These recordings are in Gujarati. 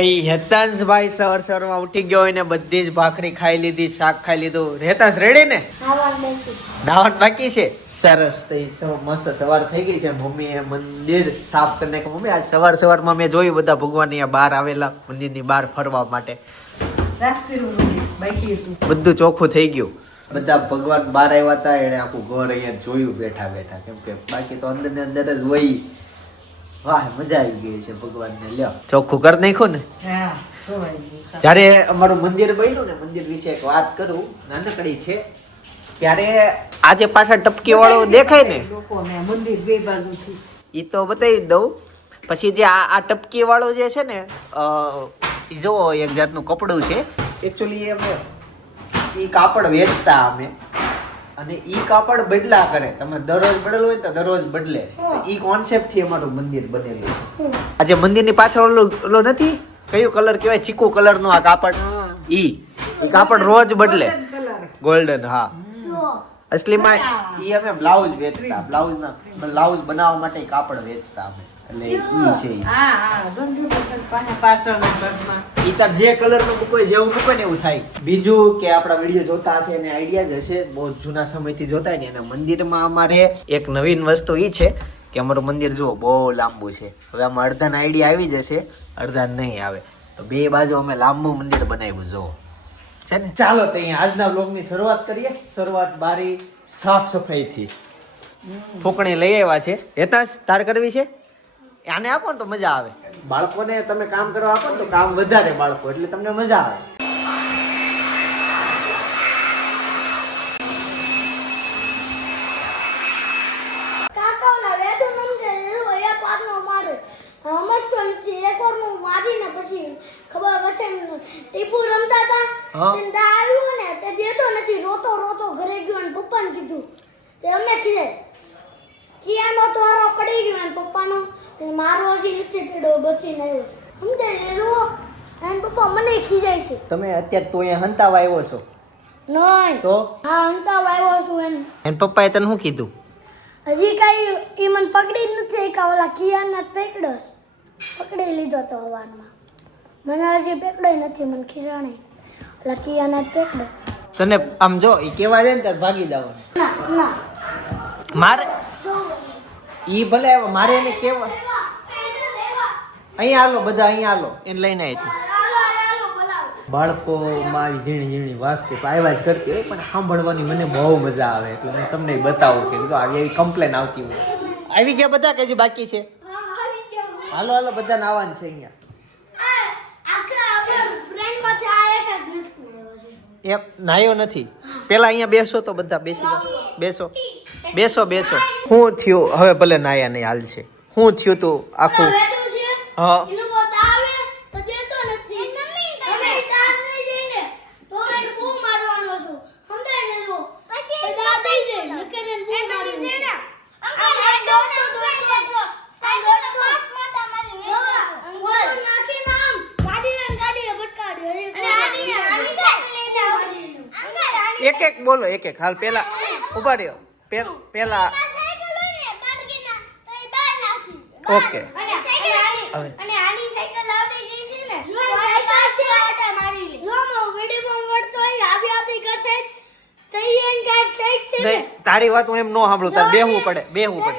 હેતાંશભાઈ સવારમાં ઉઠી ગયો હોય ને બધી જ ભાખરી ખાઈ લીધી, શાક ખાઈ લીધું. હેતાંશ રેડી ને? નાવાનું બાકી છે. સરસ, મસ્ત સવાર થઈ ગઈ છે. મમ્મીએ મંદિર સાફ કરીને કે મમ્મી આજ સવારમાં મેં જોયું બધા ભગવાન અહીંયા બહાર આવેલા મંદિરની બહાર ફરવા માટે. બધું ચોખ્ખું થઈ ગયું. બધા ભગવાન બહાર આવ્યા હતા, એને આખું ઘર અહીંયા જોયું બેઠા બેઠા, કેમ કે બાકી તો અંદર ને અંદર જ હોય. વાહ, મજા આવી ગઈ છે ભગવાનને. લ્યો ચોખ્ખું કરી નાખ્યું ને. જયારે અમારું મંદિર બન્યું ને, મંદિર વિશે એક વાત કરું, નાનકડી છે. ત્યારે આજે પાછા ટપકી વાળો દેખાય ને, મંદિર બે બાજુથી ઈ તો બતાવી દઉં. પછી જે આ ટપકી વાળો જે છે ને, જો એક જાતનું કપડું છે. એકચ્યુઅલી અમે ઈ કાપડ વેચતા અમે, અને ઈ કાપડ બદલા કરે. તમે દરરોજ બદલવું હોય તો દરરોજ બદલે. ઈ કોન્સેપ્ટ થી અમારું મંદિર બનેલું. આજે મંદિરની પાછળ ઓલો નથી, કયો કલર કહેવાય, ચીકુ કલર નો આ કાપડ, ઈ કાપડ રોજ બદલે. ગોલ્ડન, હા. અસલીમાં ઈ અમે બ્લાઉઝ વેચતા, બ્લાઉઝ બનાવવા માટે કાપડ વેચતા અમે. એટલે ઈ છે ઈ તાર જે કલર નો મૂકો જેવું મૂકો ને એવું થાય. બીજું કે આપણા વિડીયો જોતા હશે એને આઈડિયા જ હશે, બહુ જૂના સમયથી જોતા ને. એના મંદિરમાં અમારે એક નવીન વસ્તુ ઈ છે કે અમારું મંદિર જુઓ બહુ લાંબુ છે. હવે આમાં અડધાના આઈડિયા આવી જશે, અડધા નહીં આવે. તો બે બાજુ અમે લાંબુ મંદિર બનાવ્યું જુઓ છે ને. ચાલો તો અહીંયા આજના વ્લોગની શરૂઆત કરીએ. શરૂઆત બારી સાફ સફાઈ થી. ફૂકણી લઈ આવ્યા છે. હેતાંશ, તાર કરવી છે? આને આપો ને તો મજા આવે. બાળકોને તમે કામ કરવા આપો ને તો કામ વધારે બાળકો, એટલે તમને મજા આવે. ટીપુ રમતા હતા, તે આવ્યો ને તે દેતો નથી, રોતો રોતો ઘરે ગયો અને પપ્પાને કીધું. તે અમને કીધે કિયાનો તોરો પડી ગયો અને પપ્પાનો મારો હજી નથી પડ્યો, બચીને આવ્યો. સમજે ને રો અને પપ્પા મને ખીજાય છે. તમે અત્યારે તો અહીંયા હંતાવા આવ્યો છો? નહીં તો હા, હંતાવા આવ્યો છું. એન પપ્પાએ તને શું કીધું? હજી કઈ ઈ મને પકડી જ નથી કે ઓલા કિયાના પકડ્યો, પકડી લીધો તો હવારમાં. મને હજી પકડ્યો નથી, મને ખીજાણે ઓલા કિયાના પકડ્યો. તને આમ જો ઈ કેવા જાય ને ત્યારે ભાગી જવાનું. ના ના, મારે ઈ ભલે આવે, મારે એને કેવા અહીંયા હાલો, બધા અહીંયા હાલો, એને લઈને આવી તું. બાળકો મારી ઝીણી ઝીણી વાસ્તુ આવ્યા જ કરતી હોય, પણ સાંભળવાની મને બહુ મજા આવે. એટલે હું તમને બતાવું કે જો આવી કમ્પ્લેન આવતી હોય. આવી ગયા બધા કે હજી બાકી છે? હાલો હાલો, બધા આવવાનું છે અહીંયા. એમ નાયો નથી. પેલા અહીંયા બેસો તો બધા બેસી જાઓ. બેસો બેસો બેસો. શું થયું હવે? ભલે નાયા નહીં, હાલ છે. શું થયું તું આખું? હા, એક એક બોલો, એક એક. હાલ પેલા ઉભા રહ્યો. પેલા ઓકે. હવે તારી વાત હું એમ નો સાંભળું, તારે બેહવું પડે, બેહવું પડે.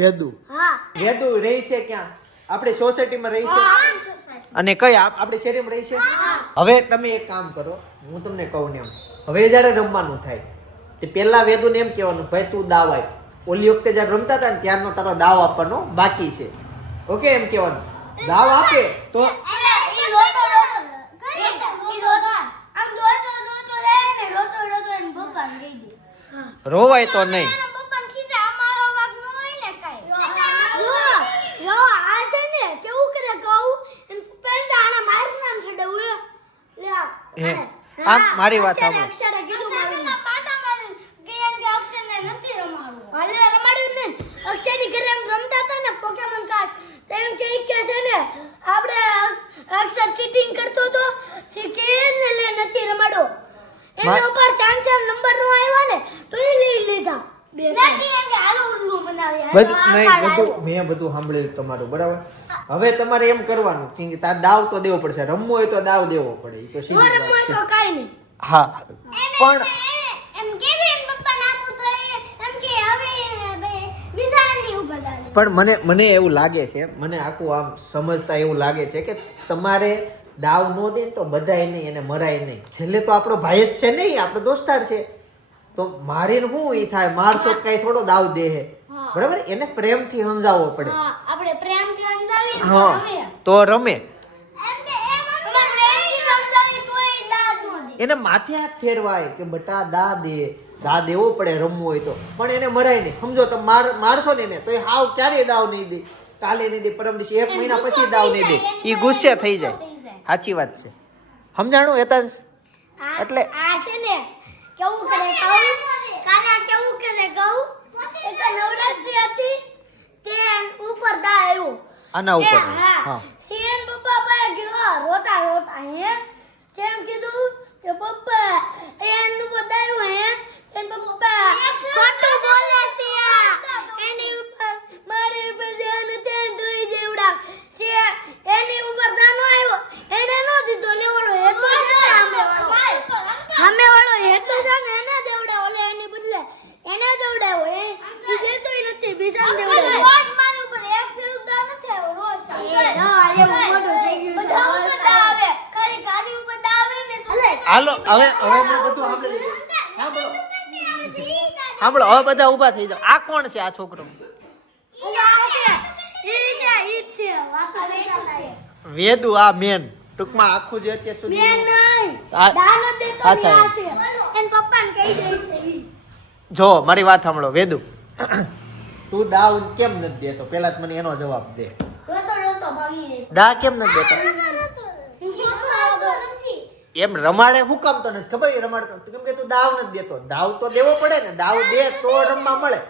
વેદુ, વેદુ રહી છે ક્યાં? આપણી સોસાયટીમાં રહી છે. અને કઈ આપણી શેરીમાં રહી છે? હવે તમે એક કામ કરો, હું તમને કહું ને એમ. હવે જયારે રમવાનું થાય તે પેલા વેદુને એમ કહેવાનું, ભાઈ તું દાવ આપ. ઓલી વખતે જયારે રમતા હતા ને ત્યારનો તારો દાવ આપવાનો બાકી છે. ઓકે, એમ કહેવાનું. દાવ આપે તો રોવાય તો નહીં. મારી વાત સાંભળો. અક્ષર ચીટિંગ કરતો તો સિકેન લે નથી રમાડો. એના ઉપર સેમસંગ નંબર નો આવ્યો ને તો એ લઈ લીધા. બે બનાવી નહીં બધું મેં બધું સાંભળ્યું તમારું બરાબર. હવે તમારે એમ કરવાનું કે તાર દાવ તો દેવો પડશે, રમવો હોય તો દાવ દેવો પડે, ઈ તો સીધી વાત છે. કાઈ નહીં હા પણ એમ કેવી એમ પપ્પા નામું તો એમ કે હવે વિઝાની ઉપર ડાલે. પણ મને એવું લાગે છે, મને આખું આમ સમજતા એવું લાગે છે કે તમારે દાવ નો દે તો બધાય નહીં એને મરાય નહીં. છેલ્લે તો આપણો ભાઈ જ છે નહીં, આપણો દોસ્તાર છે, તો મારીને શું ઈ થાય, મારશો કઈ થોડો દાવ દે હે બરાબર. એને પ્રેમથી સમજાવવો પડે. હા આપણે પ્રેમથી સમજાવીએ તો હા રમે. તો રમે. એમ કે એમ અમે પ્રેમથી સમજાવીએ તોય ના દે. એને માથે હાથ ફેરવાય કે બટા દા દેવો પડે રમવું હોય તો, પણ એને મરાય નહીં. સમજો તમે મારશો ને એને તો એ હાવ ક્યારેય દાવ નહીં દે, કાલે નહીં દે, પરમ દિવસે 1 મહિના પછી દાવ નહીં દે, ઈ ગુસ્સે થઈ જાય. સાચી વાત છે, સમજાણું હેતાંશ? એટલે આ છે ને કેવું કરે કહું કાલે કેવું કરે કહું એક નવરાત્રી હતી તે ઉપર દા આવ્યો આના ઉપર. હા હા સીએન પપ્પા પાસે ગયો રોતા હે કેમ કીધું કે પપ્પા એન ઉપર દા આવ્યો હે એન પપ્પા ખોટું બોલે છે એની ઉપર મારી ઉપર ધ્યાન નથી દોઈ દેવડા છે એની ઉપર દાનો આવ્યો એને નો દીધો લે ઓલો હેતુ છે સામે વાળો હેતુ છે ને એને દેવડા ઓલે એની બદલે એને દેવડાવો એ દેતોય નથી બીજાને દેવડાવો રોજ મારી ઉપર એક ફેરું દા નથી આવ્યો રોજ હા એ મોટો થઈ ગયો બધા ઉપર દા આવે ખાલી ગાડી ઉપર દા આવે ને તો હાલો હવે મેં બધું સાંભળી લીધું. સાંભળો હવે બધા ઊભા થઈ જાઓ. આ કોણ છે આ છોકરો? વેદુ. આ મેન ટૂંકમાં આખું જે અત્યાર સુધી અચ્છા જો મારી વાત સાંભળો વેદુ, તું દાવ કેમ નથી દેતો પેલા જ મને એનો જવાબ દે. દા કેમ નથી દેતો? એમ રમાડે હું કામ તો નથી ખબર? એ રમાડતો કેમ કે તું દાવ નથી દેતો. દાવ તો દેવો પડે ને, દાવ દે તો રમવા મળે.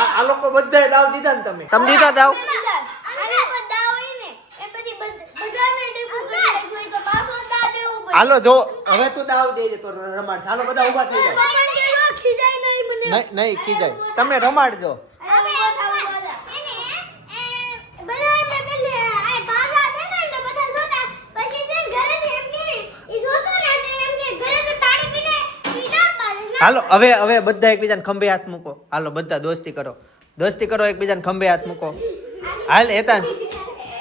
આ લોકો બધાએ દાવ દીધા ને તમે દીધા દાવ? હાલો જો હવે તું દાવ દેજે તો રમાડ. હાલો બધા ઊભા થઈ જાવ. નહીં ખીજાય, તમે રમાડજો. હાલો હવે બધા એકબીજાને ખંભે હાથ મૂકો. હાલો બધા દોસ્તી કરો એકબીજાને ખંભે હાથ મૂકો. હાલ હેતાંશ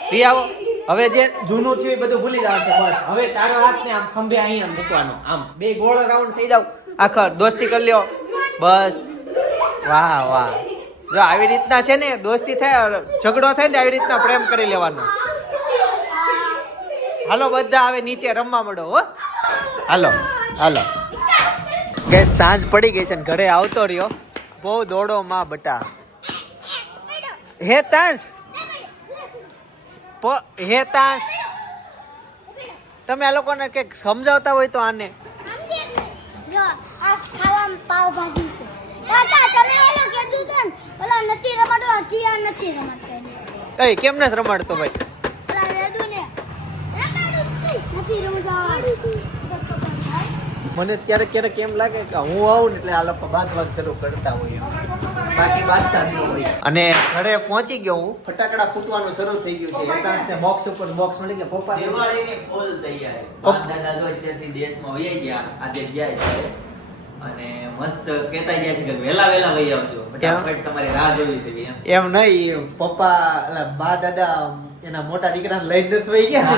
પી આવો. હવે જે જૂનું થયું એ બધું ભૂલી જાવ છે બસ. હવે તારો હાથ ને આમ ખંભે અહીંયા મૂકવાનો, આમ બે ગોળ રાઉન્ડ થઈ જાવ. આખર દોસ્તી કરી લ્યો બસ. વાહ જો આવી રીતના છે ને દોસ્તી થાય, ઝઘડો થાય ને આવી રીતના પ્રેમ કરી લેવાનો. હાલો બધા હવે નીચે રમવા મળો હો. હાલો કે સાંજ પડી ગઈ છે ને ઘરે આવતો રહ્યો. બહુ દોડો માં બટા. હેતાંશ તમે આ લોકોને કઈક સમજાવતા હોય તો આને. જો આ ખાવામાં પાવભાજી છે કાકા તમે ઓલો કીધું તો ને ઓલા નથી રમાડવા કિયા નથી રમાડતા એ કેમ નથી રમાડતો ભાઈ? ઓલા વેદુ ને રમાડું નથી રમાડવા. મને ક્યારેક એમ લાગે કે હું આવું ને એટલે આ લોકો બાંધવાનું શરૂ કરતા હોય, બાકી બાંધતા નહીં હોય. અને ઘરે પહોંચી ગયો હું, ફટાકડા ફૂટવાનું શરૂ થઈ ગયું છે. હેતાંશને બોક્સ ઉપર બોક્સ મળી ગયા. પપ્પા દિવાળીની ફૂલ તૈયારી. બાપ દાદા જો અત્યારથી દેશમાં વહી ગયા, આજે ગયા છે અને મસ્ત કહેતા ગયા છે કે વેલા વહી આવજો, ફટાફટ તમારી રાહ જોવી છે એમ. એમ નહીં, પપ્પા બા દાદા એના મોટા દીકરાને લઈને નથી વહી ગયા.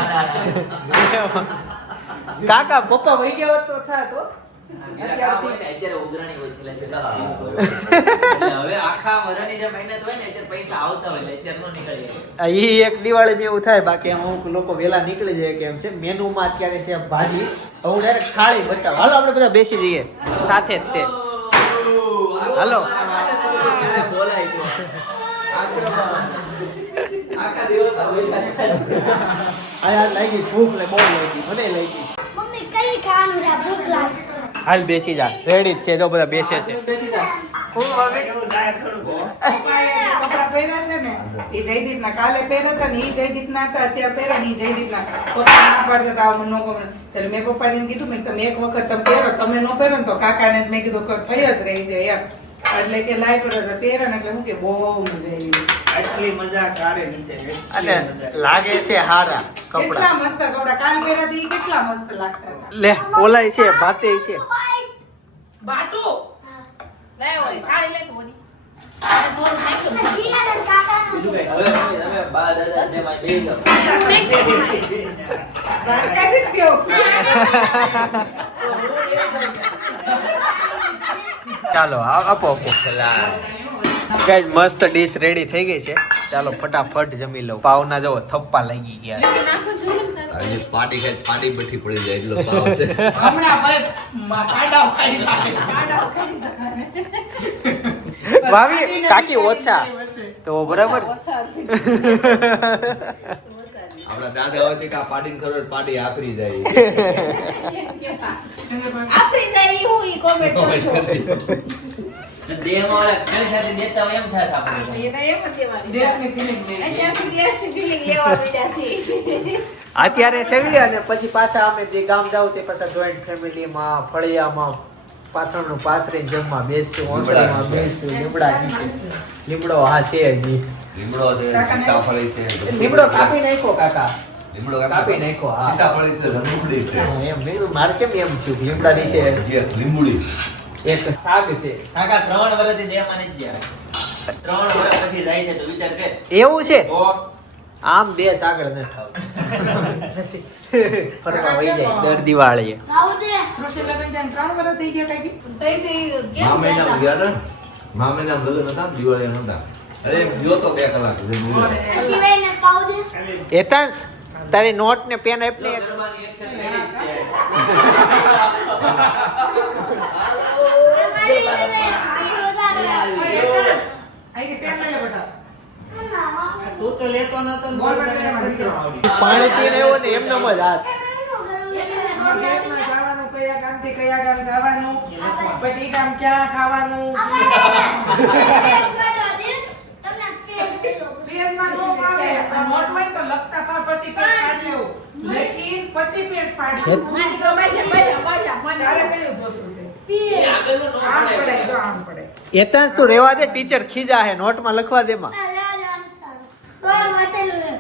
કાકા પપ્પા વહી ગયા હોત તો થાત હો. અત્યારે ઉઘરાણી હોય છે એટલે હવે આખા વરાની જે મહેનત હોય ને અત્યારે પૈસા આવતા હોય એટલે અત્યારે નો નીકળી જાય. ઈ એક દિવાળી માં એવું થાય, બાકી અમુક લોકો વેલા નીકળી જાય. કેમ છે મેનુમાં અત્યારે છે ભાજી, હું ડાયરેક્ટ થાળી બતાવ. હાલો આપણે બધા બેસી જઈએ સાથે જ તે. હાલો બોલાય તો આખા દિવસ આ લાગી ભૂખ લે બહુ લાગી, મને લાગી. મમ્મી કઈ ખાવાનું છે ભૂખ લાગે. હાલ બેસી જા, રેડી જ છે જો બધા બેસે છે. કપડા પહેર્યા છે ને એ જયદીપના કાલે પહેર્યા હતા ને એ જયદીપના હતા, અત્યારે પહેર્યા ને એ જયદીપના. પપ્પા ના પાડતા હતા આવું ન ગમે. એટલે મેં પપ્પાને એમ કીધું મેં તમે એક વખત તમે પહેરો, તમે ન પહેરો ને તો કાકાને મેં કીધું થઈ જ રહી જાય એમ. એટલે કે લાઈ પર પહેરે ને એટલે હું કે બહુ મજા આવી. આટલી મજા કાઢે નીચે અને લાગે છે હારા કેટલા મસ્ત કપડા કાલ પહેર્યા ઈ કેટલા મસ્ત લાગતા હતા. લે ઓલાય છે ભાતે છે બાટુ લે ઓય કાઢી લે તો બોલી આ થોડું નાખ્યું જીયાને કાકાનો બીજું કઈ હવે તમે બા દાદા ને માં બેસી જાઓ. કાઢી જ ગયો. ચાલો આપો ગાઈસ મસ્ત ડીશ રેડી થઈ ગઈ છે ચાલો ફટાફટ જમી લઉં પાવના જો થપ્પા લાગી ગયા નાખો જોયું ને આજે પાટી ખાય પાટી બઠી પડી જાય એટલો ભાવ છે. હમણાં ભાઈ કાંડાઓ ખાઈ જાય. ભાભી કાકી ઓછા તો બરાબર આપણા દાદા હોય કે આ પાટીને ખબર પાટી આકરી જાય. આપણી જાય ઈ હું ઈ કોમેન્ટ કરશો દેહમાં ઓલા ખાલી સાથે દેતા હોય એમ સાથ આપે એ તો એમ જ દેવાની દેહની feeling લે. અહીંયા સુધી એસની ફીલિંગ લેવા મળ્યા છે અત્યારે સેવી અને પછી પાછા અમે જે ગામ જાવ તે પાછા જોઈન્ટ ફેમિલીમાં ફળિયામાં પાથરણનું પાથરી જમવા બેસશું ઓસરીમાં બેસશું લીમડા નીચે લીમડો હા છે હજી લીમડો છે, સીતાફળી છે. લીમડો કાપી નાખો કાકા લીમડો કાપી નાખો, હા. સીતાફળી છે, લીંબુડી છે. એમ નહીં મારે કેમ એમ થયું લીમડા નીચે જે લીંબુડી. એક શાક છે કાકા 3 વર્ષથી દેહમાં નથી ગયા 3 વર્ષ પછી જાય છે તો વિચાર કર એવું છે તો આમ દેશ આગળ ન થાવ ફરવા વહી જાય દર દિવાળીએ ભાવજે સૃષ્ટિ લગન જાય 3 વર્ષ થઈ ગયા કાકી. તઈ તઈ કેમ મામેના ગયા ને? મામેના લગ્ન હતા ને દિવાળી નતા. અરે ગયો તો 2 કલાક સુધી. શિવાયને પાવજે એતાંશ તારી નોટ ને પેન આપને એક ગરબાની એક્શન રેડી જ છે આઈ પેન લઈ લે બેટા. તું તો લેતો નતો બોલ બેટા એમાં દીકરો. પાણી પીને આવ્યો ને એમનો જ હાથ દેશમાં જવાનું, કયા ગામથી કયા ગામ જવાનું, પછી ઈ ગામ ક્યાં ખાવાનું. પેજમાં નો ફાવે. આ નોટ હોય તો લખતા ફા પછી પેજ પાડી લેવું. લખીને પછી પેજ પાડી લેવું. મારી દીકરો બાજા બાજા બાજા મને તારે કયું જોતું છે? એ આગળનો નો આમ પડે. પડે જો આમ પડે. એતાંશ તું રેવા દે ટીચર ખીજા હે નોટમાં લખવા દેમાં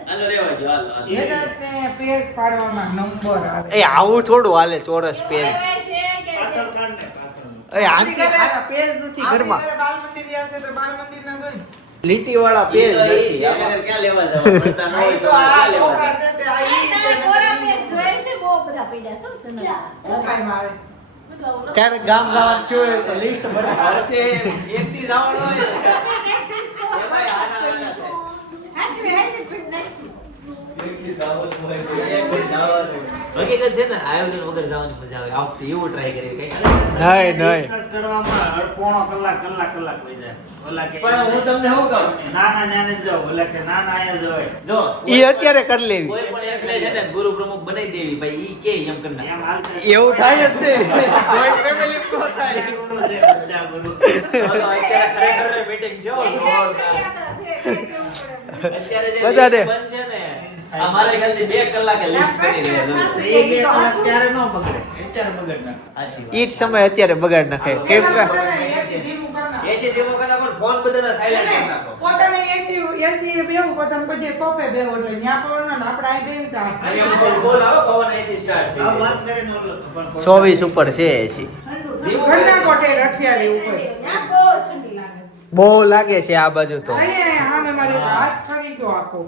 હાલો રેવા જો હાલો હાલો. એનાસને પેજ પાડવામાં નંબર આવે. એ આવું થોડું હાલે ચોરસ પેજ કહેવાય છે કે એ આંટી ખાના પેજ નથી ઘરમાં આપણી ઘરે બાલ મંદિર આવશે તો બાલ મંદિર ના જોઈ. લીટી વાળા ઈ પેજ તો ઈ નથી છે વગર ક્યાં લેવા જવા મળતા ન આ હોય ઈ તો તો આ ક્યાં લેવા છોકરા જવા? છે તે આ ઈ તારા છે કોરા ને પેજ જોઈ છે બહુ બધા પડ્યા છે ચંદા મોબાઈલમાં આવે. બધું આવું ક્યારેક ગામ જવાનું થયું હોય તો લિસ્ટ ભરી વર્ષે એક દી જવાનું હોય ને. એમાંય આના વાના છે. હાશમી હાશમી ફિટ નાખી હકીકત છે ને આયોજન વગર જવાની મજા આવે આ વખતે એવું ટ્રાય કરી કઈ નહીં નહીં કરવામાં પોણો કલાક વહી જાય. ઓલા કે પણ હું તમને શું કહું નાના ન્યાને જ જાઓ, ઓલા કે નાના અહીંયા જવાય. જો ઈ અત્યારે કરી લેવી કોઈ પણ એકલે છે ને ગુરુ પ્રમુખ બનાવી દેવી ભાઈ ઈ કે એમ કરી એમ નાખે. હાલતા એવું થાય જ નહીં જોઈન્ટ ફેમિલી નો થાય ગુરુ છે, બધા ગુરુ. ચાલો, અત્યારે ખરેખર meeting છે હો, જોરદાર. અત્યારે જે બધાને. meeting બંધ છે ને આ મારા ખ્યાલથી 2 કલાકે list બની રહ્યા છે. એ બે કલાક ત્યારે નો બગડે, અત્યારે બગડ નાખે. સાચી વાત. ઈ જ સમય અત્યારે બગાડ નાખે કેમ કે પેલા છે ને એસી ધીમું કર નાખ. એસી જેવો કરી નાખો ને ફોન બધાના silent કરી નાખો. પોતાને એસી એ બેહવું, પોતાને પછી સોફે બેહવું એટલે ન્યા પડવાનું ને આપણે અહીં બેહી તા. અને એમ બોલ આવે પવન અહીંથી start થઈ આ જાય. વાત કરીને ઓલો પણ 24 ઉપર છે એસી ધીમું ઘરના કોઠે અઠિયારી ઉપર. ત્યાં બહુ ઠંડી લાગે બહુ લાગે છે આ બાજુ તો અહીંયા સામે મારે હાથ ઠરી ગયો આખો.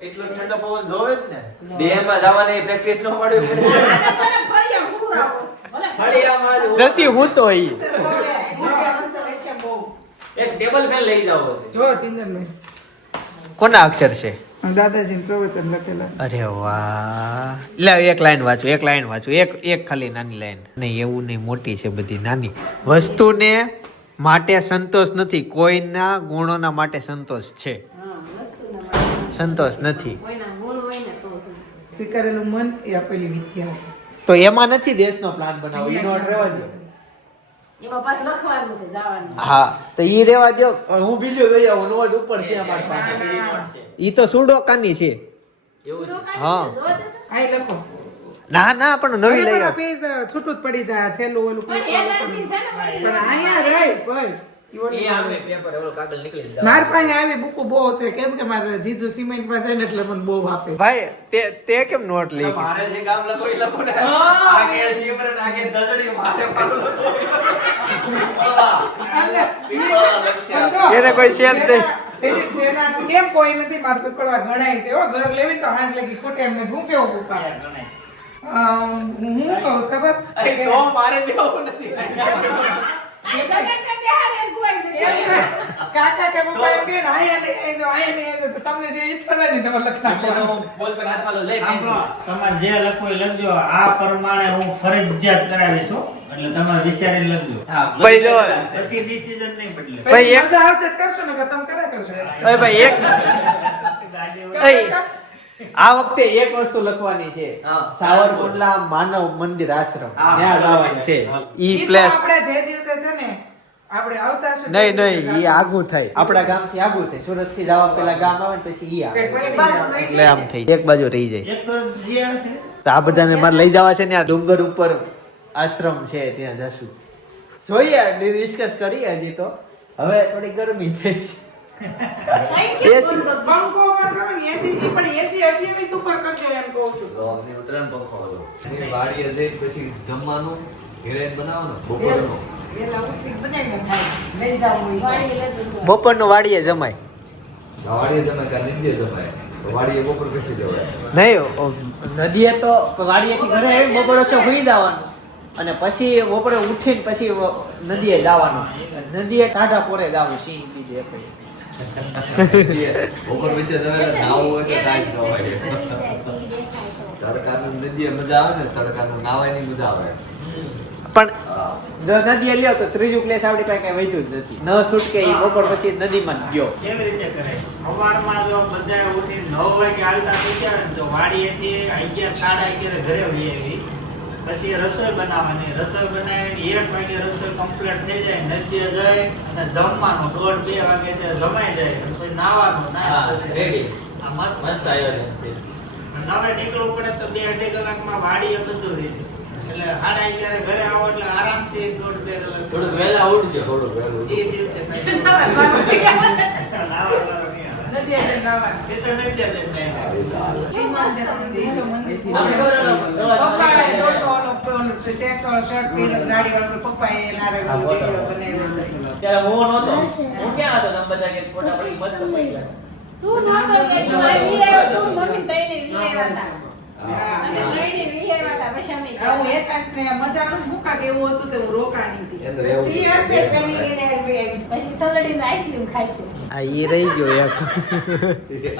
એટલો ઠંડો પવન જોવે જ ને દેહમાં જવાની પ્રેક્ટિસ ન પડ્યું છે આને તને ફળિયા હું રાવસ ભલે ફળિયામાં જ નથી હું તો ઈ એક ટેબલ ફેન લઈ જાવ છે. જો ચિંતનભાઈ કોના અક્ષર છે દાદાજીને પ્રવચન લખેલા છે. અરે વાહ લે એક લાઈન વાંચું એક ખાલી નાની લાઈન નહીં એવું નહીં મોટી છે બધી નાની વસ્તુને માટે સંતોષ નથી કોઈના ગુણોના માટે સંતોષ છે સંતોષ નથી કોઈના ગુણ હોય ને તો સંતોષ. સ્વીકારેલું મન એ આપેલી વિદ્યા છે. તો એમાં નથી દેશનો પ્લાન બનાવો ઈ નોટ રહેવા દો એમાં પાછું લખવાનું છે જવાનું હા તો ઈ રહેવા દો હું બીજું લઈ આવું નોટ ઉપર છે અમારી પાસે ઈ તો સુડો કાની છે એવું છે. હા. અહીં લખો. ના ના પણ નવી લઈ આ આવ પેજ છૂટું જ પડી જાય છેલ્લું ઓલું પણ એનાથી છે ને ભાઈ પણ અહીંયા રહે પણ એ આમે પેપર ઓલો કાગળ નીકળી જાય. માર પાસે આવી બુકો બહુ છે કેમ કે મારે જીજુ સિમેન્ટમાં જાય ને એટલે મને બહુ આપે. ભાઈ તે કેમ નોટ લઈ મારે જે કામ લખો એ લખો ને. આગે સિમરન આગે દસડી મારે પાડો લખો. સમજો? એને કોઈ શેર નહીં. જેના કેમ કોઈ નથી મારે પકડવા ગણાય છે હો ઘર લેવી તો હાથ લગી ખોટે એમને હું કેવો બુકા હું કહું ખબર અરે કે તો મારે બેવું નથી. કાકા કે પપ્પા એમ કે આયા નહીં આજો તો તમને જે ઈચ્છા થાય ને તમે લખના એટલે તો હું બોલ પર હાથમાં લો, લે સાંભળો, પેન્સિલ. તમારે જે લખવું એ લખજો. આ પ્રમાણે હું ફરજિયાત કરાવીશ હો. એટલે તમારે વિચારીને લખજો. હા, ભાઈ જો પછી ડિસિઝન નહીં બદલે. ભાઈ, એક- મજા આવશે તો કરશો ને કે તમે કરા કરશો અરે ભાઈ એક ગાડી અય, આ વખતે એક વસ્તુ લખવાની છે. હા. સાવરકુંડલા માનવ મંદિર આશ્રમ હા. ત્યાં જવાનું છે. ઈ ઈ તો પ્લેસ આપણે જે દિવસે છે ને આપણે આવતા હશું નહીં નહીં ઈ આગું થાય. આપણા ગામથી આગું થાય. સુરત થી જવા પેલા ગામ આવે ને પછી ઈ આવે. એટલે આમ થઈ જાય. એક બાજુ રહી જાય. એક જે છે તો આ બધાને મારે લઈ જવા છે ને આ ડુંગર ઉપર આશ્રમ છે ત્યાં જશું. જોઈએ ડિસ્કસ કરીએ હજી તો. હવે થોડી ગરમી થઈ છે. એસી. પંખો પણ કરો ને 80 પણ 80 28 ઉપર કરજો એમ કહું છું તો અમને ઉત્તરાયણ પંખો હતો. એની વાડીએ જઈને પછી જમવાનું ઘરે બનાવવાનું બપોરનું. બપોરનું વાડીએ જમાય વાડીએ જમાય કે નીંદે જમાય. તો વાડીએ બપોર બેસી જવાય. નહીં નદીએ તો વાડીએથી ઘરે આવી બપોરે સુઈ જવાનું અને પછી બપોરે ઉઠીને પછી નદીએ જવાનું. નદીએ ટાઢા પોરે જવું સિંહ બીજે એક. બપોર બેસી જવાય ને નાવું હોય તો ટાઈમ જવાય. તડકાનું નદીએ મજા આવે ને તડકાનું નાવાની મજા આવે. પણ જો નદીએ લ્યો તો ત્રીજું પ્લેસ આપણી પાસે કઈ વધ્યું જ નથી. ન છૂટકે ઈ બપોર પછી નદીમાં જ ગયો. કેવી રીતે કરે? સવારમાં જો બધાએ ઉઠીને 9 વાગે હાલતા થઈ ગયા ને તો વાડીએથી 11 સાડા 11 ઘરે વહી આવી. પછી રસોઈ બનાવવાની. રસોઈ બનાવીને 1 વાગે રસોઈ કમ્પ્લીટ થઈ જાય. નદીએ જાય અને જમવાનું 1:30 વાગે છે જમાઈ જાય. પછી નાવાનું. હા, પછી રેડી. આ મસ્ત મસ્ત આયોજન છે. નવે નીકળવું પડે તો 2-2.5 કલાકમાં વાડીએ બધું રહી જાય. એટલે સાડા 11 ઘરે આવો એટલે આરામથી 1.5-2 કલાક થોડુંક વહેલા ઉઠજો. થોડું વહેલું. એ દિવસે કઈ નાવા નહીં આવે. નદી આજે નાવા એ તો નથી જતી નહીં આવે. શ્રીમાન છે મંદિર તો મંદિર આપણે બરોબર. પપ્પાએ દોડતો ઓલો ચેક વાળો શર્ટ પહેર્યો દાઢી વાળો પપ્પાએ નારે હા, વિડિયો ફોટો. બનાવ્યો ત્યારે હું નહોતો. હું ક્યાં હતો? તમે બધા કે ફોટા પડી મસ્ત પડી ગયા. તું નહોતો કે તું આવી આવ્યો, તું મમ્મી તઈને વી આવ્યા હતા. અને ત્રણે વી આવ્યા હતા, પછી અમે ગયા. હું એકાંશ ને મજાનું ભૂકા કે એવું હતું તે હું રોકાણી હતી એને રહેવું ઈ હપ્તે ફેમિલીને આવી આવી. પછી સલડીને આઈસ્ક્રીમ ખાઈશું. આ ઈ રહી ગયો એક.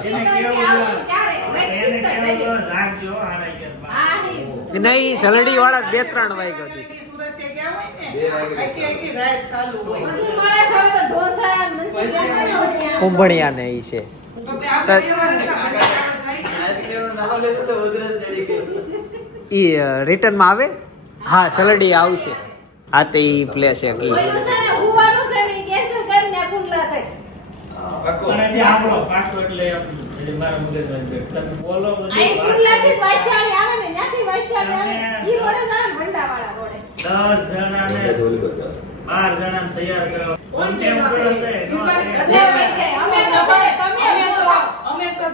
એને કેવું આવશું ક્યારે? એને ચિંતા થઈ ગઈ. કેવું રાખજો સાડા 11 આ હી નહીં સલડી વાળા 2-3 વાગ્યા સુધી. સુરત તે ગયા હોય ને 2 વાગે. આખી રાત ચાલુ હોય બધું મળે છે. હવે તો ઢોસા, મંચુરિયન, કુંભણિયા ને ઈ છે. પપ્પા આપણે એવા રસ્તા બધા જાય આઈસ્ક્રીમનું નામ લેતું તો ઉધરસ ચડી ગઈ. ઈ રિટર્ન માં આવે. હા સલડી આવશે. આ તો ઈ પ્લેસ એક ઈ. ઓલું છે ને હુવાનું છે ને ઈ cancel કરીને આ કુંડલા થઈ. પણ હજી આપણો પાછો એટલે હજી મારા મગજમાં જ બેઠો. તમે બોલો બધું આ કુંડલાથી વાસળી આવે ને ત્યાંથી વાસળી આવે ઈ રોડે જ આવે ને ભંડાવાળા રોડે. 10 જણાને એટલે ઓલી બાજુ. 12 જણાને તૈયાર કરો. ઓન કેમ કેમ કરો કરે? તે? નો તૈયાર. એટલે હોય છે. અમે તો ભાઈ તમે અમે તો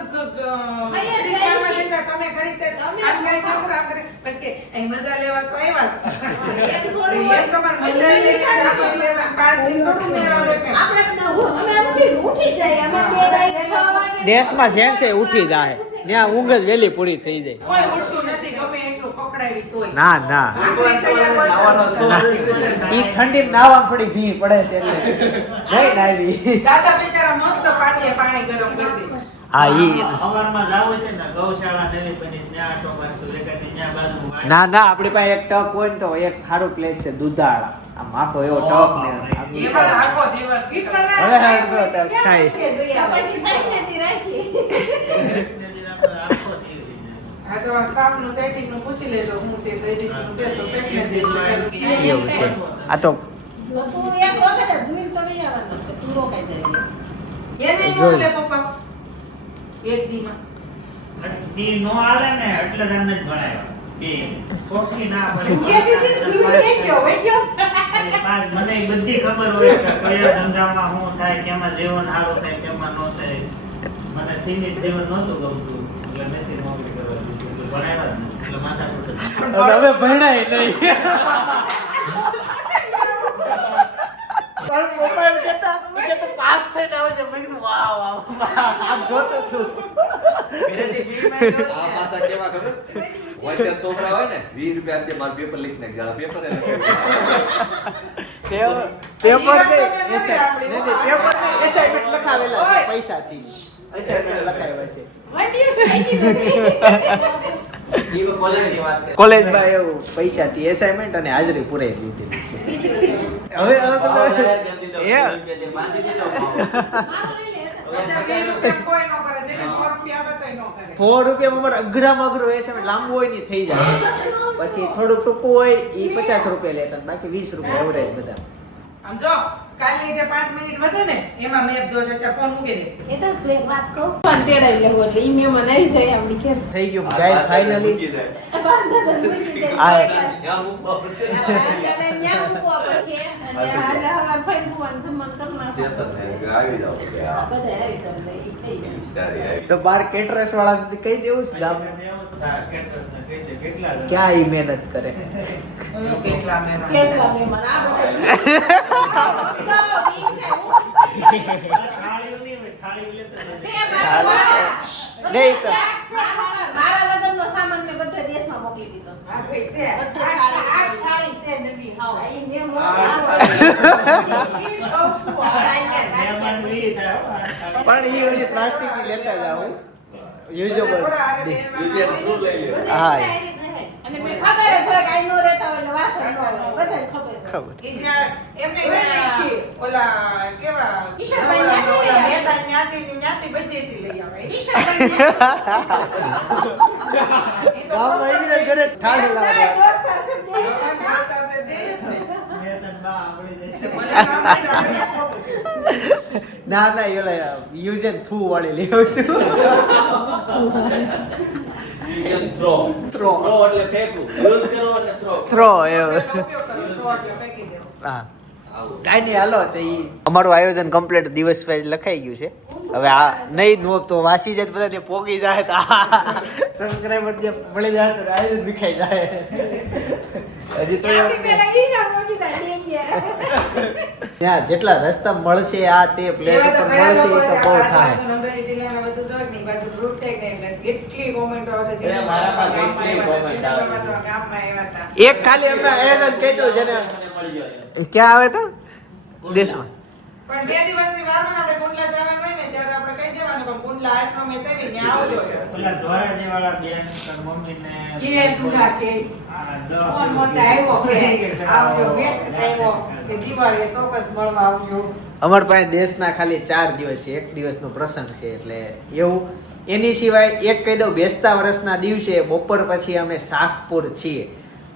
તમે ખરીદતે આમ કઈ કામ આમ કરે પછી કે અહીં મજા લેવા તો આવ્યા એમ થોડું એમ તમારે મજા લેવા 5 દિન થોડું મેળવે કે આપણે તો અમે ઉઠી જાય અમે 2 વાગે 6 વાગે દેશમાં જેન છે ઉઠી જાય. ત્યાં ઊંઘ જ વેલી પૂરી થઈ જાય. કોઈ ઉઠતું નથી ગમે એટલું પકડાવી તોય ના ના નાવાનો ઈ ઠંડી નાવા થોડી ભી પડે છે એટલે નહીં નાવી. દાદા બિચારા મસ્ત પાટીએ પાણી ગરમ કરી દે હા ઈ અમારમાં જાવું છે ને ગૌશાળા નવી બની ત્યાં આટો મારશું એકાદી ત્યાં બાજુ વાડી. ના ના આપણી પાસે એક ટક હોય ને તો એક સારું પ્લેસ છે દુધાળા. આમ આખો એવો ટક ને આમ એમાં આખો દિવસ નીકળે. હવે હારું તો થાય છે. પછી સાઈડેથી રાખી એટલે જરા આપણે આખો દી રહી જાય. આ તો સ્ટાફનું સેટિંગનું પૂછી લેજો હું છે દૈનિકનું છે તો સેટ ને દેજો એવું છે. આ તો તું એક વખત જ ઝૂલ તો નહીં આવવાનો છે તું રોકાઈ જાય એને જોઈ. મોકલે પપ્પા એક દીમાં ઈ નો હાલે ને એટલે જ આમને જ ભણાવ્યા. બે. શોખી ના પડે. ઉકેતી ઝૂલ કે ગયો વઈ ગયો મને બધી ખબર હોય કે કયા ધંધામાં શું થાય, કેમાં જીવન સારું થાય, કેમાં ન થાય. મને સીમિત જીવન નહોતું ગમતું એટલે નથી નોકરી કરવા દીધી, એટલે ભણાવ્યા જ નથી, એટલે માથાકૂટ જ. હવે ભણાય નહીં. પણ પપ્પા એમ કહેતા કે તો પાસ થઈને આવે છે. મેં કીધું વાહ વાહ વાહ, આમ જોતો તું. ઘરેથી ફીડબેક કરો આ પાછા કેવા ખબર હોશિયાર છોકરા હોય ને 20 રૂપિયા આપીએ મારું પેપર લીખ નાખ જા પેપર એ લખી પેપર એસાઇનમેન્ટ લખાવેલા છે પૈસાથી. એસાઇનમેન્ટ લખાવ્યા છે What do you say? ઈ કોલેજની વાત કરે. કોલેજમાં એવું પૈસાથી એસાઇનમેન્ટ અને હાજરી પૂરાઈ દીધી છે. હવે કેમ દીધો? રૂપિયાથી બાંધી દીધો. મારો લઈ લે. બધા 20 રૂપિયા કોઈ ન કરે, જેને 4 રૂપિયા આપે તોય ન કરે. 4 રૂપિયામાં મારે અઘરામાં અઘરું એસાઇનમેન્ટ લાંબુ હોય ને થઈ જાય. પછી થોડું ટૂંકું હોય એ 50 રૂપિયા લેતા, બાકી 20 રૂપિયા એવરેજ બધા. આમ જો કાલની જે 5 મિનિટ વધે ને એમાં મેપ જોશે એટલે ફોન મૂકી દે. એ તો સ્લેક વાત કહું. પણ તેડાઈ લેવો એટલે ઈ મેં મનાઈ જાય આપણી ઘેર. થઈ ગયું ગાઈસ ફાઇનલી. બાંધા તો મૂકી દે. આ ત્યાં મૂકવા પડશે અને ન્યા મૂકવા પડશે. અને હાલે હવાર ફરી ભુવાનું જમવાનું કરી નાખો. ચેતનને આવી જાવ કે આ બધા આવી તો લઈ થઈ જાય. સારી આવી તો બાર કેટરસ વાળા કહી દેવું છે ગામ કેટરસને કહી દે કેટલા જણા. ક્યાં ઈ મહેનત કરે. કેટલા મહેમાન કેટલા મહેમાન આ બધા થાળીઓ નહીં હોય, થાળીઓ લેતા જજો. નહીં તો મારા લગ્નનો સામાન મેં બધો દેશમાં મોકલી દીધો છે. બધો આઠ થાળી છે નવી હાવ. ઈ મેં મોકલી કહું છું મહેમાન ઈ થાય હો, આ થાળી. પણ ઈ ઓલી પ્લાસ્ટિકની લેતા જાવ યુઝેબલ. યુઝિયલ થ્રુ લઈ લે હા અને મેં ખબર જ હોય કે આઈ નો રહેતા હોય એટલે વાસણ ન હોય બધાને ખબર હોય. ખબર. એમને ઓલા કેવા ઈશ્વરભાઈ ઓલા ન્યાથી મહેતા ન્યાથી ન્યાથી બધેથી લઈ આવે. ગામમાં એની અંદર ઘરે થાળી લાવવા. મેં તને બા આવડી જશે. ના ના એ ઓલા યુઝ એન્ડ થ્રુ વાળી લેવું છું. Throw Throw. થ્રો એટલે ફેંકવું. યુઝ કરો અને થ્રો. થ્રો એવું. હા કાંઈ નહીં હાલો તો ઈ અમારું આયોજન કમ્પ્લીટ દિવસ વાઇઝ લખાઈ ગયું છે. હવે આ નહીં નો તો વાસી જાય તો બધાને પોગી જાય તો સબસ્ક્રાઇબર જે મળી જાય તો આયોજન વિખાઈ જાય. હજી તો આપણી પહેલા ઈ જ પહોંચી જાય ડેંગ્યા. ત્યાં જેટલા રસ્તા મળશે આ તે પ્લેસ ઉપર મળશે એ તો બહુ થાય. એક ખાલી અમે આયોજન કહી દઉં જેને મને મળી જાય. ક્યાં આવે તો દેશમાં પણ બે દિવસની વાર માં આપણે કુંડલા જવાનું હોય ને ત્યારે આપણે કહી દેવાનું કે કુંડલા આશ્રમે જઈને ત્યાં આવજો. પેલા ધોરાજી વાળા બેન તાર મમ્મીને એ તુગા કેસ. આ કોણ મોટા આવ્યો કે આવજો મેસેજ આવ્યો કે દિવાળીએ ચોક્કસ મળવા આવજો. અમારા પાસે દેશના ખાલી 4 દિવસ છે. એક દિવસનો પ્રસંગ છે એટલે એવું. એની સિવાય એક કહી દઉં, બેસતા વર્ષના દિવસે બપોર પછી અમે શાહપુર છીએ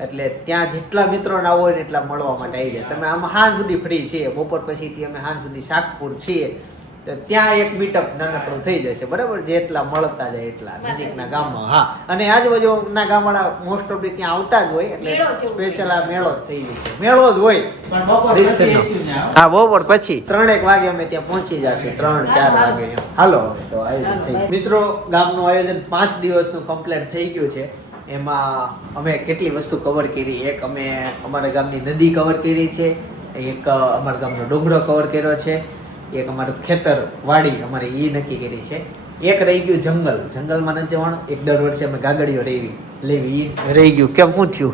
એટલે ત્યાં જેટલા મિત્રો ના હોય ને એટલા મળવા માટે આવી જાય. તમે આમ સાંજ સુધી ફ્રી છીએ, બપોર પછીથી અમે સાંજ સુધી શાહપુર છીએ તો ત્યાં એક મીટઅપ નાનકડું થઈ જશે બરાબર. જેટલા મળતા જાય એટલા નજીકના ગામમાં. હા અને આજુબાજુના ગામવાળા મોસ્ટ ઓફ ત્યાં આવતા જ હોય એટલે મેળો જેવું. સ્પેશિયલ આ મેળો જ થઈ જશે. મેળો જ હોય. પણ બપોર પછી એસી ને આવો. હા બપોર પછી 3-1 વાગે અમે ત્યાં પહોંચી જશું. 3-4 વાગે એમ. હાલો હવે તો આયોજન થઈ ગયું. મિત્રો ગામનું આયોજન 5 દિવસનું કમ્પ્લીટ થઈ ગયું છે. એમાં અમે કેટલી વસ્તુ કવર કરી. એક અમે અમારા ગામની નદી કવર કરી છે, એક અમારા ગામનો ડુંગરો કવર કર્યો છે, એક અમારું ખેતર વાડી અમારે એ નક્કી કરી છે, એક રહી ગયું જંગલ. જંગલમાં નથી જવાનું. એક દર વર્ષે અમે ગાગડીઓ લેવી એ રહી ગયું. કેમ શું થયું?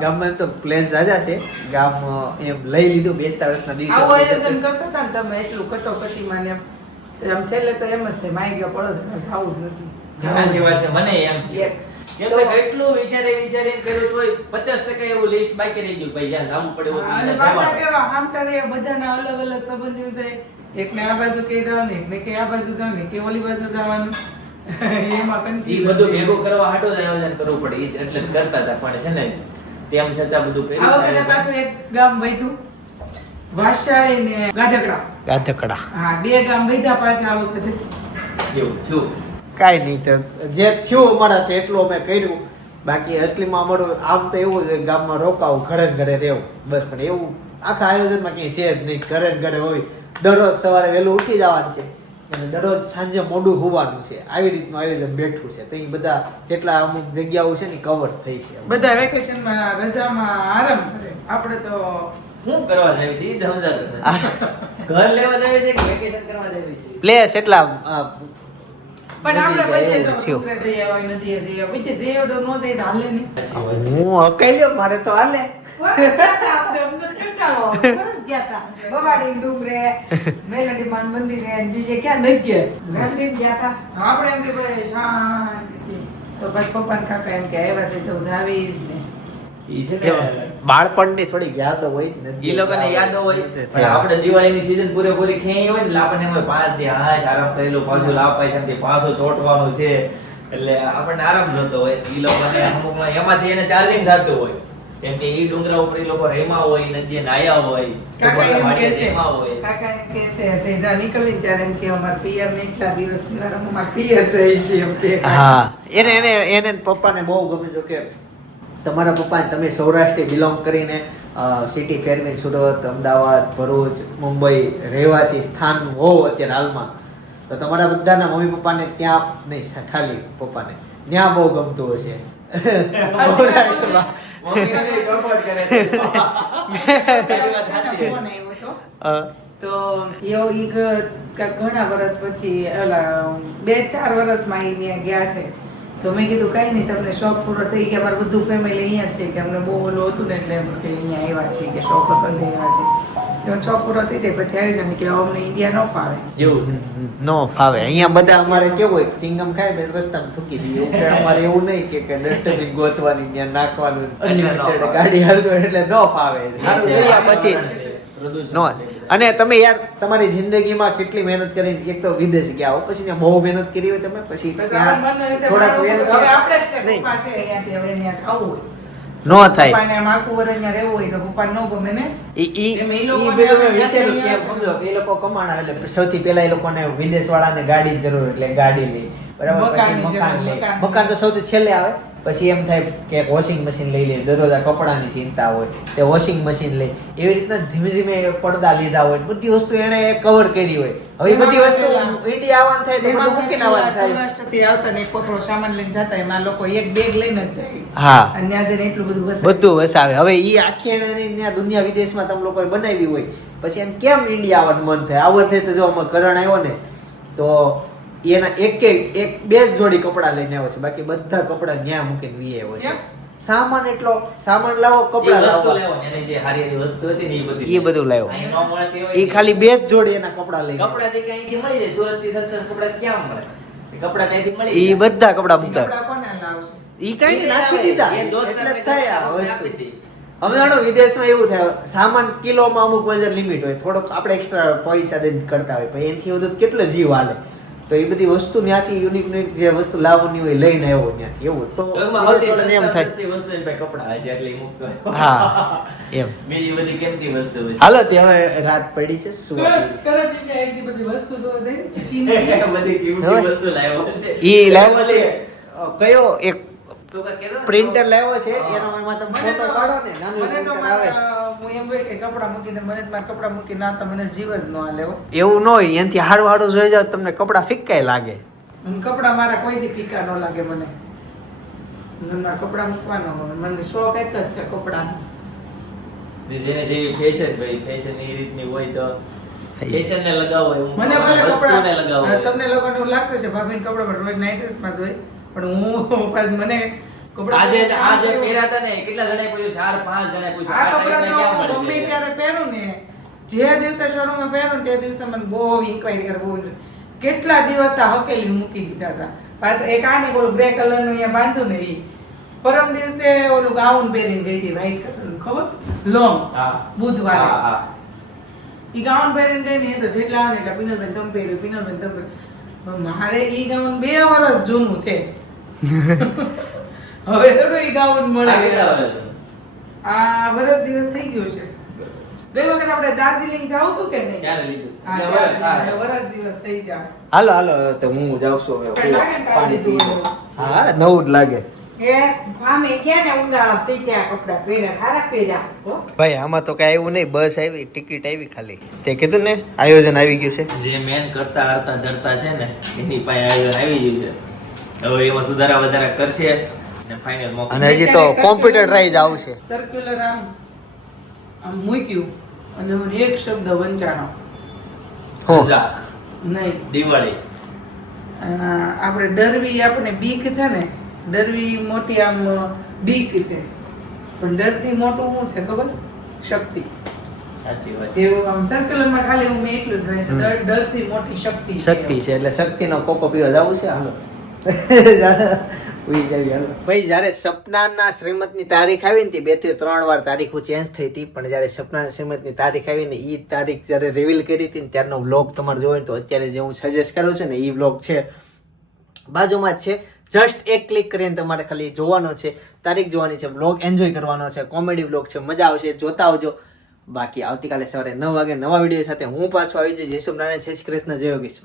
ગામમાં તો પ્લેન રાજા છે. ગામ એમ લઈ લીધું બેસતા વર્ષના આવું આયોજન દિવસે. કરતા હતા ને તમે એટલું કટોકટીમાં ને એમ છેલ્લે તો એમ જ થાય માઈ ગયો પડો છે આવું જ નથી. સાચી વાત છે. મને એમ છે કેમ કે કેટલું વિચારીને કર્યું તોય 50% એવું લિસ્ટ બાકી રહી ગયું. ભાઈ જ્યાં જાવું પડે એવું અને ત્યાં પાછા જવાનું. કેવા હામટારે બધાના અલગ અલગ સંબંધીઓ થાય. એકને આ બાજુ કે જવાનું, એકને કે આ બાજુ જવાનું, કે ઓલી બાજુ જવાનું. એમાં ઈ કન્ફ્યુઝન બધું ભેગું કરવા હાટો જ આયોજન કરવું પડે. ઈ એટલે જ કરતા હતા પણ છે ને તેમ છતાં બધું કર્યું આ વખતે છે. પાછું એક ગામ વધ્યું, વાસાળી ને ગાધકડા. ગાધકડા હા, 2 ગામ વધ્યા પાછા આ વખતે. એવું છું. કાંઈ નહીં તો જે થયું અમારાથી એટલું અમે કર્યું. બાકી અસલીમાં અમારું આમ તો એવું છે ગામમાં રોકાવું ઘરે ને ઘરે રહેવું બસ. પણ એવું આખા આયોજનમાં ક્યાંય છે જ નહીં. ઘરે ને ઘરે હોય, દરરોજ સવારે વહેલું ઉઠી જવાનું છે અને દરરોજ સાંજે મોડું હોવાનું છે. આવી રીતનું આયોજન બેઠું છે. તો એ બધા જેટલા અમુક જગ્યાઓ છે ને કવર થઈ છે. બધા વેકેશનમાં રજામાં આરામ કરે. આપણે તો શું કરવા જાય છે ઈ જ સમજાતું નથી. ઘર લેવા જાય છે કે વેકેશન કરવા જાય છે? પ્લેસ એટલા પણ આપણે બધે જો થયું. ડુંગરે જઈ આવ્યા, નદીએ જઈ આવ્યા, બધે જઈ આવ્યા તો ન જઈએ તો હાલે નહીં. હું હકાઈ મારે તો હાલે. આપણે અમને કંટાળો આવે. સરસ ગયા તા. બવાડી ડુંગરે, મેલડી માન મંદિરે, અને બીજે ક્યાં નથી ગયા. ગાંધીને ગયા તા. આપણે એમ કે ભાઈ શાંતિથી. તો બસ પપ્પાને કાકા એમ કે આવ્યા છે તો જાવીશ ને. ઈ છે ને બાળપણની થોડી યાદો હોય જ નથી. ઈ લોકોને યાદ હોય પણ આપણે દિવાળીની સીઝન પૂરેપૂરી ખેંચી હોય ને એટલે આપણને એમ હોય 5 દી હાશ આરામ કરેલું, પાછું લાભ પૈસાથી પાછું ચોટવાનું છે એટલે આપણને આરામ જોતો હોય. ઈ લોકોને અમુકમાં એમાંથી એને ચાર્જિંગ થતું હોય કેમ કે ઈ ડુંગરા ઉપર ઈ લોકો રહેમાં હોય, નદીએ નાયા હોય, કાકા એમ કે છે રહેમાં હોય. કાકા એમ કે છે જયદા નીકળી ત્યારે એમ કે અમાર પિયર ને એટલા દિવસની વાર અમાર પિયર છે એમ કે. હા, એને પપ્પાને બહુ ગમે છે કે તમારા પપ્પા તમે સૌરાષ્ટ્ર બિલોંગ કરીને સિટી ફેરવી સુરત, અમદાવાદ, ભરૂચ, મુંબઈ રહેવાસી સ્થાન હોવ અત્યારે હાલમાં, તો તમારા બધાના મમ્મી પપ્પાને ત્યાં નહીં, ખાલી પપ્પાને ત્યાં બહુ ગમતું હશે. સૌરાષ્ટ્રમાં. મમ્મીને સપોર્ટ કરે છે. ફોન આવ્યો હતો. તો એવો ઈ ઘણા વર્ષ પછી ઓલા 2-4 વર્ષમાં ઈ ત્યાં ગયા છે. તો મેં કીધું કઈ નહીં, તમને શોખ પૂરો થઈ ગયા. અમારું બધું ફેમિલી અહીંયા છે કે અમને બહુ ઓલું હતું ને એટલે એમ કે અહીંયા આવ્યા છે કે શોખ હતો ને આવ્યા છે. એનો શોખ પૂરો થઈ જાય પછી આવી જાય ને કે અમને ઇન્ડિયા ન ફાવે. એવું નો ફાવે. અહીંયા બધા અમારે કેવું હોય, ચિંગમ ખાય બે રસ્તામાં થૂકી દઈએ. એટલે અમારે એવું નહીં કે ડસ્ટબિન ગોતવાની, ત્યાં નાખવાનું, અનલિમિટેડ ગાડી હાલતો એટલે નો ફાવે. સારું ગયા પછી નો. અને તમે યાર તમારી જિંદગીમાં કેટલી મહેનત કરી, એક તો વિદેશ ગયા હો, પછી ત્યાં બહુ મહેનત કરી હોય તમે, પછી ત્યાં થોડાક મહેનત હવે આપણે જ છે, નહીં. પપ્પા છે અહીંયાથી, હવે અહીંયા જવું હોય. નો થાય. પપ્પાને આમ આખું વર્ષ અહીંયા રહેવું હોય તો પપ્પાને ન ગમે ને. ઈ એમ એ ઈ લોકોને બધું મેં હવે વિચાર્યું કે અહીંયા સમજો કે એ લોકો કમાણા એટલે સૌથી પહેલા એ લોકોને વિદેશ વાળાને ગાડી જરૂર એટલે ગાડી લે, બરાબર, પછી મકાનની મકાન જરૂર, લે. મકાન. મકાન તો સૌથી છેલ્લે આવે. પછી એમ થાય કે વોશિંગ મશીન લઈ લે, દરરોજ આ કપડાની ચિંતા હોય તે વોશિંગ મશીન લે. એવી રીતના ધીમે ધીમે પડદા લીધા હોય, બધી વસ્તુ એને કવર કરી હોય. હવે એ બધી વસ્તુ ઇન્ડિયા આવવાનું થાય તો બધું મૂકીને આવવાનું થાય. સૌરાષ્ટ્રથી આવતા ને એક કોથળો સામાન લઈને જતા, એમાં લોકો એક બેગ લઈને જ જાય. હા, અને ત્યાં જઈને એટલું બધું વસાવે. બધું વસાવે. હવે ઈ આખી એને ત્યાં દુનિયા વિદેશમાં તમે લોકોએ બનાવી હોય, પછી એમ કેમ ઇન્ડિયા આવવાનું મન થાય? આવું થાય તો જો અમે કરણ આવ્યો ને તો એના એક બે જ જોડી કપડા લઈને આવ્યો છે, બાકી બધા કપડા ન્યા મૂકીને વી આવ્યો છે. કેમ? સામાન એટલો સામાન લાવો, કપડા ઈ વસ્તુ લાવો, લેવો ને એની જે હારી હારી વસ્તુ હતી ને ઈ બધું લાવ્યો. અહીં ન મળતી હોય ઈ ખાલી બે જ જોડી એના કપડા લઈને કપડા થી કઈ મળી જાય. સુરત થી સસ્તા કપડા ક્યાં મળે? કપડા ત્યાંથી મળી ઈ જાય. બધા કપડા મૂકતા. કપડાં કોને લાવશે? ઈ કઈ નહીં, નાખી દીધા એ દોસ્તને એટલે જ થાય આ આપણે વસ્તુ. આપી દઈએ. હવે જાણો વિદેશમાં એવું થાય, સામાન કિલોમાં અમુક વજન લિમિટ હોય, થોડોક આપણે એક્સ્ટ્રા પૈસા દઈને કરતા હોય, પણ એનાથી વધુ કેટલો જીવ હાલે. તો એ બધી વસ્તુ ત્યાંથી યુનિક જે વસ્તુ લાવવાની હોય લઈને આવ્યો ત્યાંથી. એવું તો ટૂંકમાં સૌથી વિદેશવાળાને એમ થાય. સસ્તી વસ્તુ એની પાસે કપડા હશે એટલે ઈ મૂકતો હોય. હા, એમ. બીજી બધી કેમતી વસ્તુ હશે. હાલો તે હવે રાત પડી છે સુવાની. કરંટ ઇન્ડિયા એકની બધી વસ્તુ જોવા જાય ને, કિંમતી. બધી કિંમતી વસ્તુ લાવ્યો છે. ઈ લાવ્યો છે કયો એક તો કાંઈ કહેતો ને? પ્રિન્ટર લાવ્યો છે, એનો એમાં તમે મને ફોટો પાડો ને, નાનું મને તો printer આવે. હું એમ હોય કે કપડાં મૂકીને મને જ મારા કપડાં મૂકી ના તો મને જીવ જ ન હાલે હો. એવું ન હોય, એનાથી હારું હારું જોઈ જાવ તમને કપડા ફિક્કાય લાગે. મને કપડાં મારા કોઈ દી ફીકા ન લાગે મને. મને મારા કપડાં મૂકવાનો હોય. મને શોખ એક જ છે કપડાનો. જેને જેવી ફેશન ભાઈ, ફેશન એ રીતની હોય તો ફેશન ને લગાવો એવું. મને ભલે વસ્તુને લગાવો કપડાં તમને લોકોને એવું લાગતું છે ભાભીને કપડાં પણ રોજ નાઇટ ડ્રેસમાં જ હોય, પણ હું પાછું મને કપડાં આજે પહેરાતા ને કેટલા જણાએ પૂછ્યું? 4-5 જણાએ પૂછ્યું. આ આ ટાઈપના કપડાં ક્યાં તો મળશે? ગમે ત્યારે પહેરું ને, જે દિવસે શોરૂમમાં પહેરું ને તે દિવસે મને બહુ ઇન્ક્વાયરી કરે, બહુ કેટલા દિવસ આ હકેલી મૂકી દીધા હતા. પાછા એક આને ઓલું ગ્રે કલરનું અહીંયા બાંધ્યું ને ઈ પરમ દિવસે ઓલું ગાઉન પહેરીને ગઈ હતી વ્હાઈટ કલરનું, ખબર? લોંગ હા. બુધવારે હા, હા. ઈ ગાઉન પહેરીને ગઈ ને એ તો જેટલા આવે ને એટલા પિનલબેન તમે પહેર્યું, પિનલબેન તમે પહેર્યું. મારે ઈ ગાઉન 2 વર્ષ જૂનું છે. હવે તો ઈ ગાઉન મળે. આ કેટલા વર્ષનું? આ વર્ષ દિવસ થઈ ગયો છે. ગઈ વખત આપણે દાર્જિલિંગ જાવું હતું કે નહીં? ક્યારે લીધું? હા, હવે ત્યારે વર્ષ દિવસ થઈ જાય. હાલો હાલો તો હું જાઉં છું હવે કઈ લાગે ને કાંઈ પાણી લીધું પીવા. હોય. હા, નવું જ લાગે. એ ફામે ગયા ને ઉનાળા તે ત્યાં કપડા પહેર્યા ખારા પહેર્યા હો. ભાઈ આમાં તો કઈ આવ્યું નહીં, બસ આવી, ટિકિટ આવી ખાલી. તે કીધું ને આયોજન આવી ગયું છે. જે મેન કરતા હરતા ધરતા છે ને એની પાસે આયોજન આવી ગયું છે. હવે એમાં સુધારા વધારા કરશે અને ફાઇનલ મોકલ. અને હજી તો કોમ્પ્યુટરાઇઝ આવશે. સર્ક્યુલર આમ મૂક્યું અને મને એક શબ્દ વંચાણો હું રજા, નહીં. દિવાળી. આપણે ડરવી આપણે બીક છે ને, ડરવી મોટી આમ બીક છે, પણ ડરથી મોટું શું છે ખબર? શક્તિ. સાચી વાત. એવું આમ સર્ક્યુલરમાં ખાલી હું મેં એટલું જ વાંચ્યું, ડરથી મોટી શક્તિ છે. શક્તિ છે એટલે શક્તિનો કોકો પીવા જવું છે. હાલો ભાઈ જયારે સપનાના શ્રીમતની તારીખ આવી ને 2 થી 3 વાર તારીખો ચેન્જ થઈ હતી, પણ જયારે સપનાના શ્રીમતની તારીખ આવી ને એ તારીખ જયારે રિવીલ કરી હતી ને ત્યારનો વ્લોગ તમારે જોયો ને તો અત્યારે જે હું સજેસ્ટ કરું છું ને એ વ્લોગ છે બાજુમાં જ છે. જસ્ટ એક ક્લિક કરીને તમારે ખાલી જોવાનો છે, તારીખ જોવાની છે, વ્લોગ એન્જોય કરવાનો છે, કોમેડી વ્લોગ છે, મજા આવશે, જોતા આવજો. બાકી આવતીકાલે સવારે 9 વાગે નવા વિડીયો સાથે હું પાછો આવી જઈશ. જય શ્રી કૃષ્ણ, જય યોગેશ્વર.